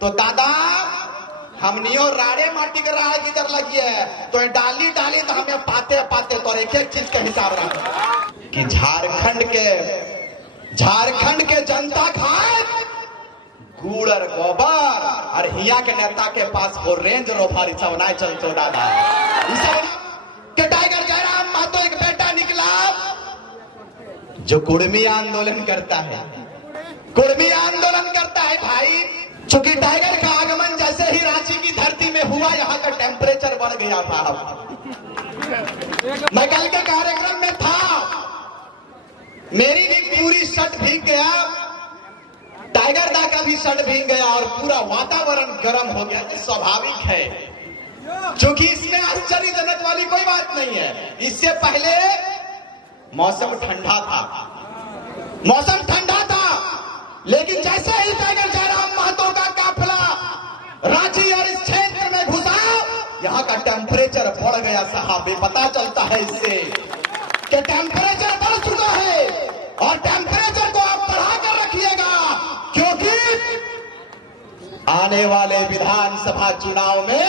तो दादा हमनियो राड़े माटी के राह किधर लगी है, तो डाली डाली तो हमें पाते पाते तो एक एक चीज का हिसाब रहा कि झारखंड के जनता खाए गुड़र गोबर और हिया के नेता के पास वो रेंज रोवर सब ना चलते दादा। के टाइगर जयराम महतो एक बेटा निकला जो कुर्मी आंदोलन करता है, भाई। चूंकि टाइगर का आगमन जैसे ही रांची की धरती में हुआ, यहाँ का टेम्परेचर बढ़ गया था। मैं कल के कार्यक्रम में था, मेरी भी पूरी शर्ट भीग गया, टाइगर दा का भी शर्ट भीग गया और पूरा वातावरण गर्म हो गया। स्वाभाविक है, क्योंकि इसमें आश्चर्यजनक वाली कोई बात नहीं है। इससे पहले मौसम ठंडा था, लेकिन जैसे ही टाइगर जयराम महतो का काफिला रांची और इस क्षेत्र में घुसा, यहाँ का टेम्परेचर बढ़ गया साहब। ये पता चलता है इससे कि टेम्परेचर बढ़ चुका है और टेम्परेचर को आप बढ़ा कर रखिएगा, क्योंकि आने वाले विधानसभा चुनाव में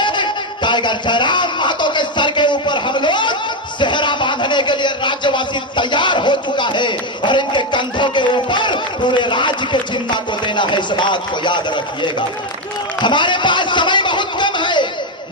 टाइगर जयराम महतो के सर के ऊपर हम लोग सेहरा बांधने के लिए राज्यवासी तैयार हो चुका है और इनके कंधों के ऊपर पूरे राज्य के चिन्ह को देना है। इस बात को याद रखिएगा। हमारे पास समय बहुत कम है।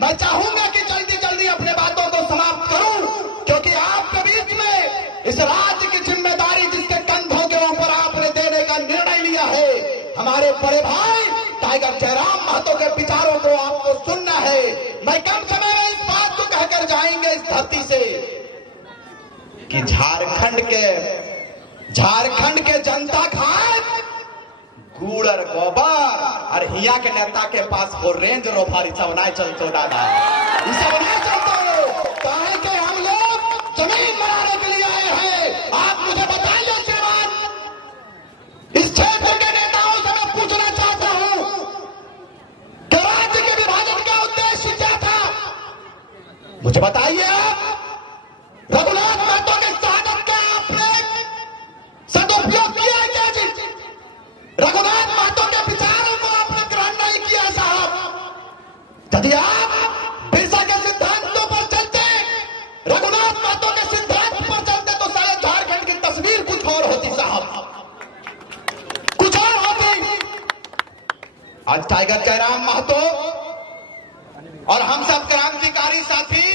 मैं चाहूंगा कि जल्दी जल्दी अपने बातों को समाप्त करूं, क्योंकि आपके बीच में इस राज्य की जिम्मेदारी जिसके कंधों के ऊपर आपने देने का निर्णय लिया है, हमारे बड़े भाई टाइगर जयराम महतो के विचारों को आपको सुनना है। मैं कम समय में इस बात को कहकर जाएंगे इस धरती से कि झारखंड के जनता खाए गुड़र गोबर और हिया के नेता के पास वो रेंज रोवर सब ना चलते दादा। सब नहीं चलते, काहे के हम लोग जमीन बनाने के लिए आए हैं। आप मुझे बताइए श्रीमान, इस क्षेत्र के नेताओं से मैं पूछना चाहता हूं कि राज्य के विभाजन का उद्देश्य क्या था, मुझे बताइए आप। रघुनाथ महतो के शहादत का आपने सदुपयोग किया है क्या जी? रघुनाथ महतो के विचारों को आपने ग्रहण नहीं किया साहब। यदि आप बिरसा के सिद्धांतों पर चलते, रघुनाथ महतो के सिद्धांत पर चलते, तो शायद झारखंड की तस्वीर कुछ और होती साहब, कुछ और होती। आज टाइगर जयराम महतो और हम सब क्रांतिकारी साथी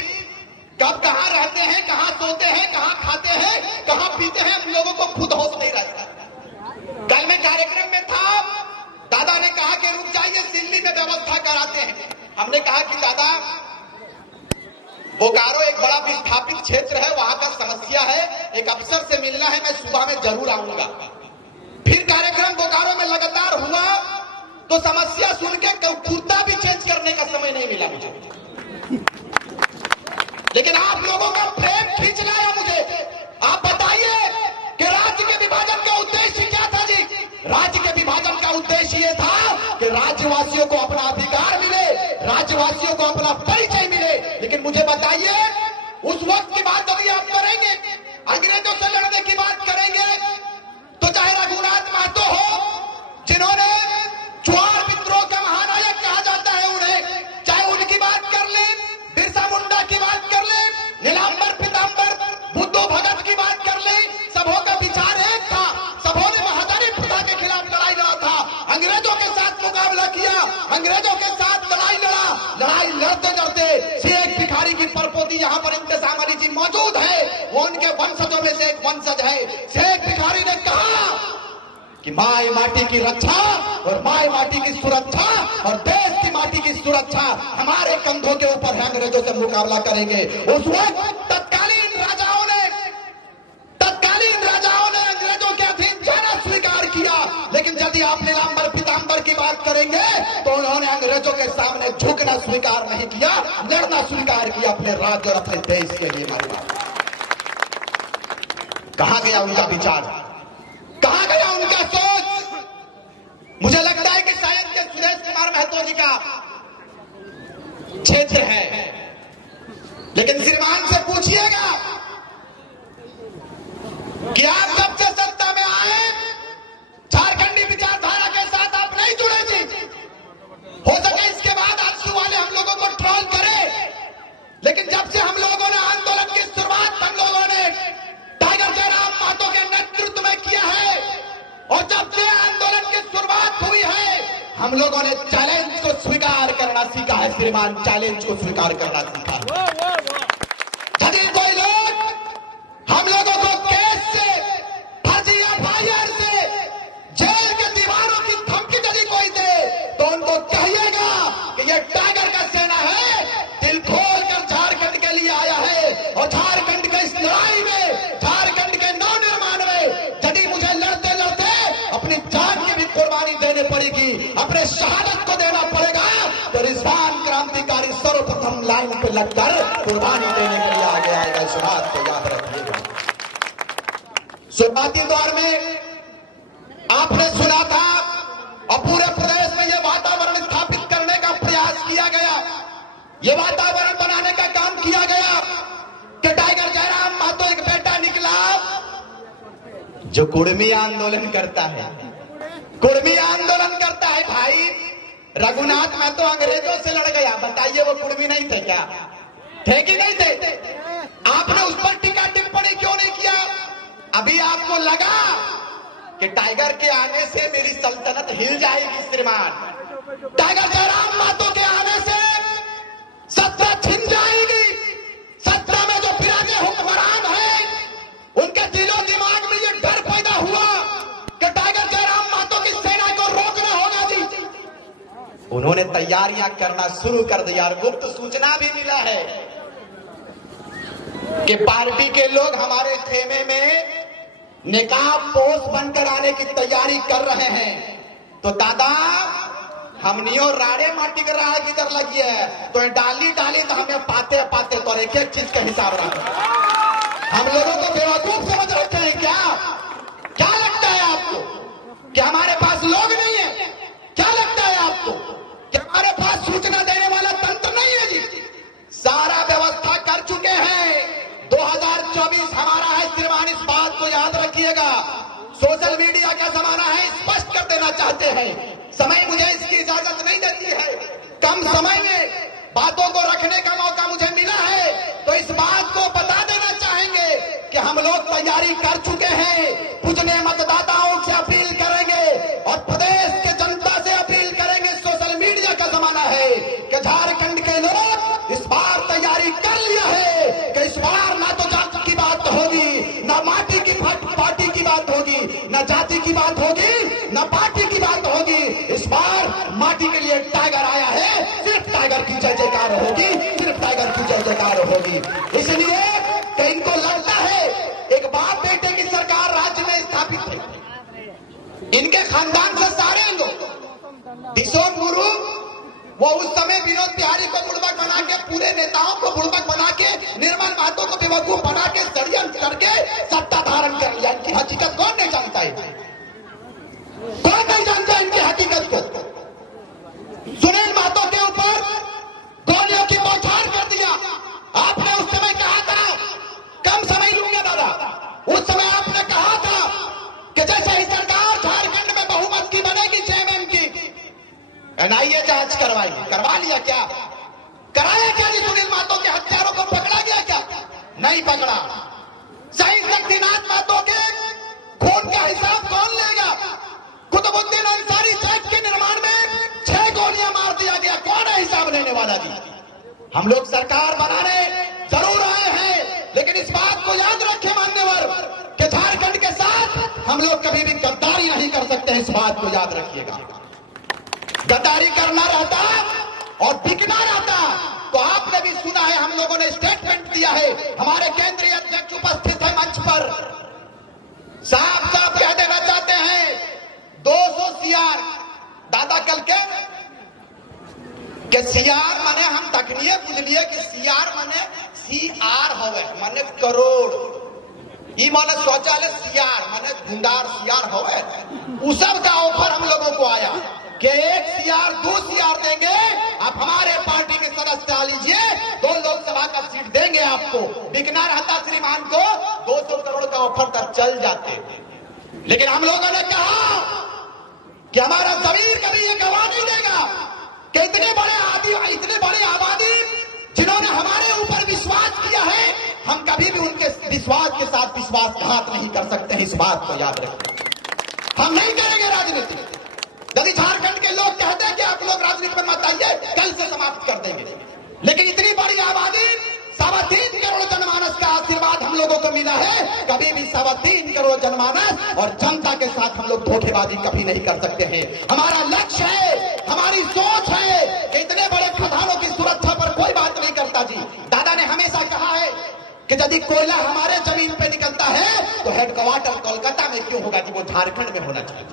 कब कहां रहते हैं, कहां सोते हैं, कहां खाते हैं, कहां पीते हैं, हम लोगों को खुद होश नहीं रहता। कल मैं कार्यक्रम में था, दादा ने कहा कि रुक जाइए, दिल्ली में व्यवस्था कराते हैं। हमने कहा कि दादा बोकारो एक बड़ा विस्थापित क्षेत्र है, वहां का समस्या है, एक अफसर से मिलना है, मैं सुबह में जरूर आऊंगा। फिर कार्यक्रम बोकारो में लगातार हुआ तो समस्या सुन के कुर्ता भी चेंज करने का समय नहीं मिला मुझे, लेकिन आप लोगों का प्रेम खींच लाया मुझे। आप बताइए कि राज्य के विभाजन का उद्देश्य क्या था जी? राज्य के विभाजन का उद्देश्य यह था कि राज्यवासियों को अपना अधिकार मिले, राज्यवासियों को अपना परिचय मिले। लेकिन मुझे बताइए, उस वक्त की बात अभी आप करेंगे, अंग्रेजों से लड़ने की बात करेंगे, तो चाहे रघुनाथ महतो हो, जिन्होंने ज्वार विद्रोह का महानायक कहा जाता है उन्हें, चाहे उनकी बात कर ले, बिरसा मुंडा की बात कर ले, नीलांबर पीतांबर बुद्धू भगत की बात कर ले, सबों का विचार एक था। सबों ने महादारी प्रथा के खिलाफ लड़ाई लड़ा था, अंग्रेजों के साथ मुकाबला किया, अंग्रेजों के साथ लड़ाई लड़ते लड़ते शेख भिखारी की परपोती यहाँ पर इंतजाम अली जी मौजूद है, वो उनके वंशजों में से एक वंशज है। शेख भिखारी ने कहा कि माई माटी की रक्षा और माई माटी की सुरक्षा और देश की माटी की सुरक्षा हमारे कंधों के ऊपर है, अंग्रेजों से मुकाबला करेंगे। उस वक्त तत्कालीन राजाओं ने अंग्रेजों के अधीन जाना स्वीकार किया, लेकिन यदि आप नीलांबर पीतांबर की बात करेंगे तो उन्होंने अंग्रेजों के सामने झुकना स्वीकार नहीं किया, लड़ना स्वीकार किया अपने राज्य और अपने देश के लिए। कहां गया उनका विचार, कहां गया उनका सोच? मुझे लगता है कि शायद ये सुरेश कुमार महतो जी का क्षेत्र है, लेकिन श्रीमान से पूछिएगा कि आप जब से सत्ता में आए, झारखंडी विचारधारा के साथ आप नहीं जुड़े जी। हम लोगों ने चैलेंज को स्वीकार करना सीखा है श्रीमान, चैलेंज को स्वीकार करना सीखा है। यदि कोई लोग हम लोगों को केस से, फर्जी एफआईआर से, जेल के दीवारों की धमकी यदि कोई दे तो उनको कहिएगा कि ये टाइगर का सेना है, दिल खोलकर झारखंड के लिए आया है और झारखंड के इस लड़ाई में, झारखंड के नवनिर्माण में यदि मुझे लड़ते लड़ते अपनी जान की भी कुर्बानी देनी पड़ेगी, अपने शहादत को देना पड़ेगा, तो रिजवान क्रांतिकारी सर्वप्रथम लाइन पे लगकर कुर्बानी देने के लिए आगे आएगा। इस बात को याद रखिएगा। शुरुआती दौर में आपने सुना था और पूरे प्रदेश में यह वातावरण स्थापित करने का प्रयास किया गया, यह वातावरण बनाने का काम किया गया कि टाइगर जयराम महतो एक बेटा निकला जो कुर्मी आंदोलन करता है, कुर्मी आंदोलन करता है। भाई रघुनाथ महतो अंग्रेजों से लड़ गया, बताइए वो कुर्मी नहीं थे क्या? थे कि नहीं थे? आपने उस पर टीका टिप्पणी क्यों नहीं किया? अभी आपको लगा कि टाइगर के आने से मेरी सल्तनत हिल जाएगी श्रीमान, टाइगर जयराम महतो के आने से सत्ता छिन जाएगी, सत्ता में जो विराजे हुक्मरान हैं उनके दिलो दिमाग में ये डर पैदा हुआ कि टाइगर जयराम महतो की सेना को रोकना होगा जी। उन्होंने तैयारियां करना शुरू कर दिया और गुप्त सूचना भी मिला है कि पार्टी के लोग हमारे खेमे में निकाब पोष बनकर आने की तैयारी कर रहे हैं। तो दादा हमनियो राड़े माटी के राह किधर लगी है, तो डाली डाली तो हमें पाते पाते तो एक एक चीज का हिसाब रखा। हम लोगों को बेवकूफ समझ रखे हैं क्या? क्या लगता है आपको कि हमारे पास लोग नहीं है? क्या लगता है आपको कि हमारे पास सूचना देने वाला तंत्र नहीं है जी? सारा व्यवस्था कर चुके हैं। 2024 हमारा है श्रीमान, इस बात को याद रखिएगा। सोशल मीडिया का जमाना है, स्पष्ट कर देना चाहते हैं। समय मुझे इसकी इजाजत नहीं देती है, कम समय में बातों को रखने का मौका मुझे मिला है, तो इस बात को बता देना चाहेंगे कि हम लोग तैयारी कर चुके हैं। पूजने मतदाताओं से अपील करेंगे और प्रदेश के जनता से अपील करेंगे, सोशल मीडिया का जमाना है कि झारखंड के लोग इस बार तैयारी कर लिया है कि इस बार ना तो जाति की बात होगी, ना माटी की पार्टी की बात होगी, ना जाति की बात होगी, ना पार्टी की बात होगी। इस बार माटी के लिए टाइगर आया है, सिर्फ टाइगर की जय जयकार होगी, सिर्फ टाइगर की जय जयकार होगी। इसलिए कि इनको लगता है एक बाप बेटे की सरकार राज्य में स्थापित है, इनके खानदान से सारे लोग दिशोम गुरु वो उस समय विनोद बिहारी को बुड़बक बना के, पूरे नेताओं को बुड़बक बना के, निर्मल महतो को बेवकूफ बना के षड्यंत्र करके सत्ता धारण कर लिया। इनकी हकीकत कौन नहीं जानता है? कौन नहीं जानता इनकी हकीकत को? सुनील महतो के ऊपर गोलियों की बौछार कर दिया। आपने उस समय कहा था, कम समय लूंगा दादा, उस समय आपने कहा था कि जैसे ही सरकार झारखंड में बहुमत की बनेगी, जेएमएम की, एनआईए जांच करवाएगी। करवा लिया क्या? कराया क्या जी? सुनील महतो के हत्यारों को पकड़ा गया क्या? नहीं पकड़ा। शहीद शक्तिनाथ महतो के खून का हिसाब कौन लेगा? कुतुबुद्दीन अंसारी साहब के निर्माण में 6 गोलियां मार दिया गया, कौन है हिसाब लेने वाला जी? हम लोग सरकार बनाने जरूर आए हैं, लेकिन इस बात को याद रखें मान्यवर कि झारखंड के साथ हम लोग कभी भी गद्दारी नहीं कर सकते। इस बात को याद रखिएगा। गद्दारी करना रहता और बिकना रहता तो आपने भी सुना है, हम लोगों ने स्टेटमेंट दिया है, हमारे केंद्रीय अध्यक्ष उपस्थित है मंच पर, साफ साफ कह देना चाहते हैं 200 सीआर दादा कल के सीआर माने हम तखनिए बुझलिए कि सीआर माने सीआर होवे माने करोड़, ई माने शौचालय सीआर माने गुंडार सीआर होवे। उस सब का ऑफर हम लोगों को आया कि 1 सीआर 2 सीआर देंगे, आप हमारे पार्टी के सदस्य आ लीजिए, 2 लोकसभा का सीट देंगे आपको। बिकना रहता श्रीमान को 200 करोड़ का ऑफर तक चल जाते, लेकिन हम लोगों ने कहा कि हमारा जमीर कभी ये गवाह नहीं देगा कि इतने बड़े आबादी जिन्होंने हमारे ऊपर विश्वास किया है, हम कभी भी उनके विश्वास के साथ विश्वासघात नहीं कर सकते हैं। इस बात को याद रखें, हम नहीं करेंगे राजनीति। यदि झारखंड के लोग कहते हैं कि आप लोग राजनीति में मत आइए, कल से समाप्त कर देंगे, लेकिन इतनी बड़ी आबादी, 3.25 करोड़ जनमानस का आशीर्वाद हम लोगों को मिला है। कभी भी 3.25 करोड़ जनमानस और जनता के साथ हम लोग धोखेबाजी कभी नहीं कर सकते हैं। हमारा लक्ष्य है, हमारी सोच है कि इतने बड़े खदानों की सुरक्षा पर कोई बात नहीं करता जी। दादा ने हमेशा कहा है कि यदि कोयला हमारे जमीन पे निकलता है तो हेडक्वार्टर कोलकाता में क्यों होगा जी, वो झारखंड में होना चाहिए,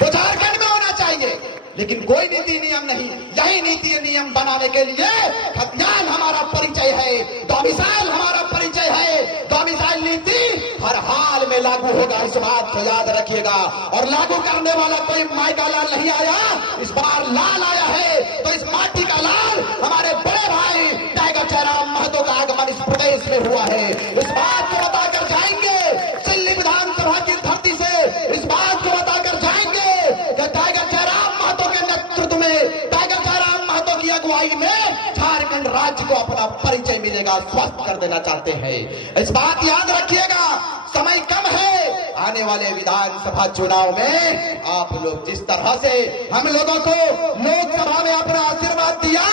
वो झारखंड में होना चाहिए। लेकिन कोई नीति नियम नहीं, यही नीति नियम बनाने के लिए खतियान हमारा परिचय है, डोमिसाइल हमारा परिचय है। डोमिसाइल नीति हर हाल में लागू होगा, इस बात को याद रखिएगा। और लागू करने वाला कोई माई का लाल नहीं आया, इस बार लाल आया है। तो इस माटी का लाल हमारे बड़े भाई टाइगर जयराम महतो का आगमन इस प्रदेश में हुआ है। इस बात को बताकर जाएंगे दिल्ली विधानसभा की धरती से, इस बात को बताकर जाएंगे कि टाइगर जयराम महतो के नेतृत्व में, टाइगर जयराम महतो की अगुवाई में झारखंड राज्य को अपना परिचय मिलेगा। स्वस्थ कर देना चाहते हैं, इस बात याद रखिएगा। समय कम है, आने वाले विधानसभा चुनाव में आप लोग जिस तरह से हम लोगों को लोकसभा में अपना आशीर्वाद दिया,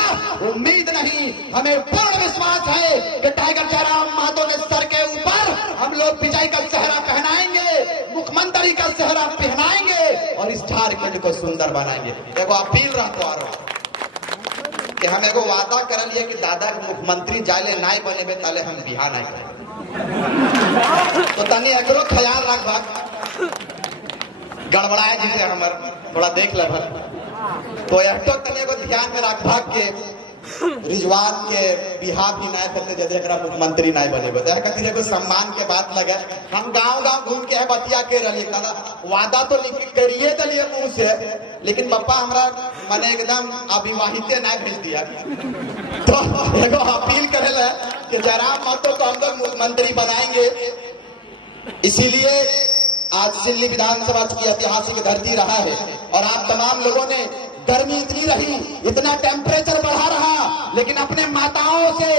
उम्मीद नहीं, हमें पूर्ण विश्वास है कि टाइगर जयराम महतो के सर के ऊपर हम लोग विजय का सेहरा पहनाएंगे, मुख्यमंत्री का सेहरा पहनाएंगे और इस झारखंड को सुंदर बनाएंगे। एगो अपील रहता कि हम एगो वादा कर लिए कि दादा के मुख्यमंत्री जाले नाय बने ताले हम बिहार नहीं करें, तो तनी एकरो ख्याल रखबा, गड़बड़ाए जिसे हमर थोड़ा देख ले तो एकटो तनी एगो ध्यान में रखबा के रिजवान के बिहार भी नहीं करते जब एकरा मुख्यमंत्री नहीं बनेबे, तो खातिर एगो सम्मान के बात लगे। हम गांव घूम के है बतिया के रही, वादा तो करिए दलिए मुंह से, लेकिन पप्पा हमरा मने एकदम अविवाहित नहीं भेज दिया। तो एगो अपील करेला कि जयराम महतो को हम लोग मुख्यमंत्री बनाएंगे। इसीलिए आज दिल्ली विधानसभा की ऐतिहासिक धरती रहा है और आप तमाम लोगों ने, गर्मी इतनी रही, इतना टेम्परेचर बढ़ा रहा, लेकिन अपने माताओं से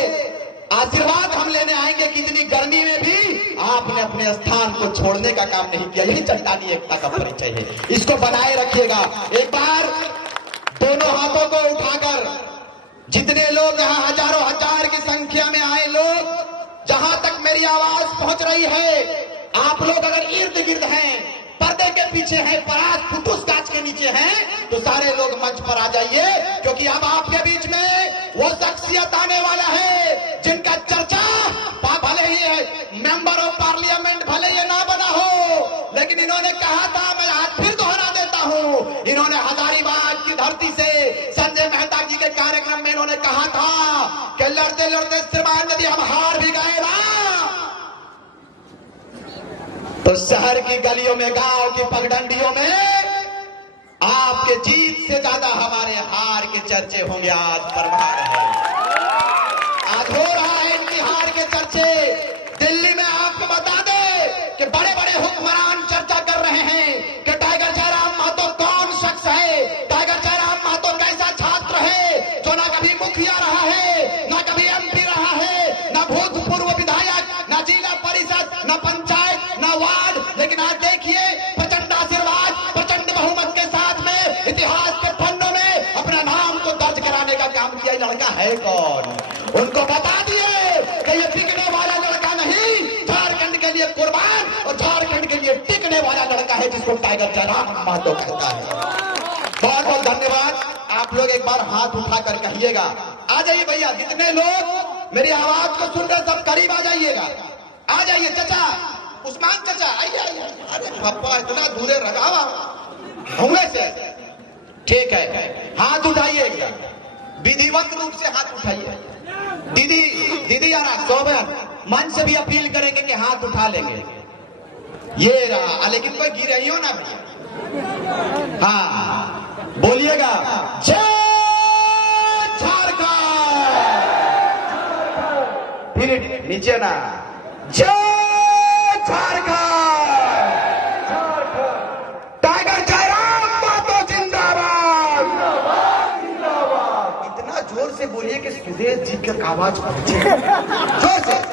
आशीर्वाद हम लेने आएंगे कि इतनी गर्मी में भी आपने अपने स्थान को छोड़ने का काम नहीं किया। यही चट्टानी एकता का परिचय है, इसको बनाए रखिएगा। एक बार दोनों हाथों को उठाकर जितने लोग यहाँ हजारों हजार की संख्या में आए लोग, जहां तक मेरी आवाज पहुंच रही है, आप लोग अगर इर्द गिर्द हैं, पर्दे के पीछे हैं, परास फुटूस कांच के नीचे हैं, तो सारे लोग मंच पर आ जाइए, क्योंकि अब आपके बीच में वो शख्सियत आने वाला है जिनका चर्चा भले ही मेंबर ऑफ पार्लियामेंट भले ये ना बना हो, लेकिन इन्होंने कहा था, मैं आज फिर दोहरा देता हूं, इन्होंने हजारीबाग की धरती से संजय मेहता जी के कार्यक्रम में इन्होंने कहा था कि लड़ते लड़ते श्रीमान यदि हम हार भी गए ना, तो शहर की गलियों में, गांव की पगडंडियों में आपके जीत से ज्यादा हमारे हार के चर्चे होंगे। आज परमार है, आज हो रहा है इनकी हार के चर्चे। दिल्ली में आपको बता दे कि बड़े बड़े हुक्मरान चर्चा कर रहे हैं कि टाइगर जयराम महतो कौन शख्स है, टाइगर जयराम महतो कैसा छात्र है जो ना कभी मुखिया रहा है, ना कभी एमपी रहा है, ना भूतपूर्व विधायक, ना जिला परिषद, ना पंचायत, ना वार्ड, लेकिन आज देखिए प्रचंड आशीर्वाद, प्रचंड बहुमत के साथ में इतिहास के पन्नों में अपना नाम को दर्ज कराने का काम किया। लड़का है कौन, उनको बता दिए कि ये बिकने वाला लड़का नहीं, झारखंड के लिए कुर्बान और झारखंड के लिए टिकने वाला लड़का है, जिसको टाइगर जयराम महतो कहता है। बहुत बहुत धन्यवाद। आप लोग एक बार हाथ उठाकर कहिएगा, आ जाइए भैया, जितने लोग मेरी आवाज को सुन रहे सब करीब आ जाइएगा, आ जाइए। चाचा उस्मान चाचा आइए आइए। अरे पापा इतना दूरे रगावा हुए से, ठीक है, हाथ उठाइए एकदम विधिवत रूप से हाथ उठाइए। दीदी दीदी यार सोबत मन से भी अपील करेंगे कि हाथ उठा लेंगे, ये रहा, लेकिन कोई गिर रही हो ना भैया। हाँ बोलिएगा, जय झारखंड, फिर नीचे ना, जय झारखंड, टाइगर जयराम महतो जिंदाबाद, इतना जोर से बोलिए कि सुदेश जी की आवाज पहुंचे जोर से।